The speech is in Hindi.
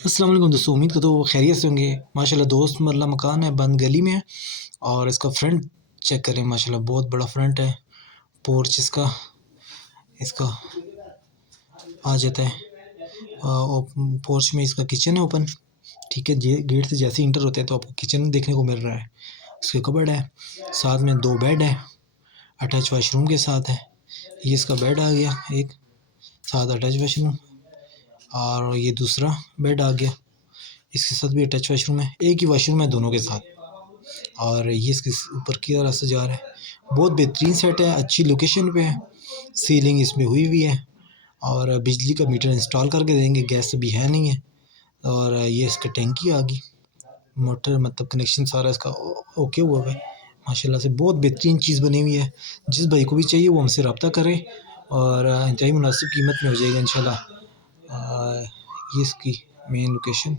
अस्सलाम वालेकुम दोस्तों, उम्मीद करता हूँ वो खैरियत से होंगे। माशाल्लाह दोस्त मरला मकान है, बंद गली में है और इसका फ्रंट चेक करें। माशाल्लाह बहुत बड़ा फ्रंट है। पोर्च इसका आ जाता है। पोर्च में इसका किचन है ओपन। ठीक है, गेट से जैसे इंटर होते हैं तो आपको किचन देखने को मिल रहा है। उसके कबर्ड है, साथ में 2 बेड है, अटैच वाशरूम के साथ है। ये इसका बेड आ गया एक, साथ अटैच वाशरूम, और ये दूसरा बेड आ गया, इसके साथ भी अटैच वाशरूम है। एक ही वाशरूम है दोनों के साथ, और ये इसके ऊपर की रास्ता जा रहा है। बहुत बेहतरीन सेट है, अच्छी लोकेशन पे है। सीलिंग इसमें हुई हुई है और बिजली का मीटर इंस्टॉल करके देंगे, गैस अभी है नहीं है। और ये इसका टैंकी आ गई, मोटर मतलब कनेक्शन सारा इसका ओके हुआ है। माशाल्लाह से बहुत बेहतरीन चीज़ बनी हुई है। जिस भाई को भी चाहिए वो हमसे रब्ता करें और इंतहाई मुनासिब कीमत में हो जाएगा इंशाल्लाह। ये इसकी मेन लोकेशन।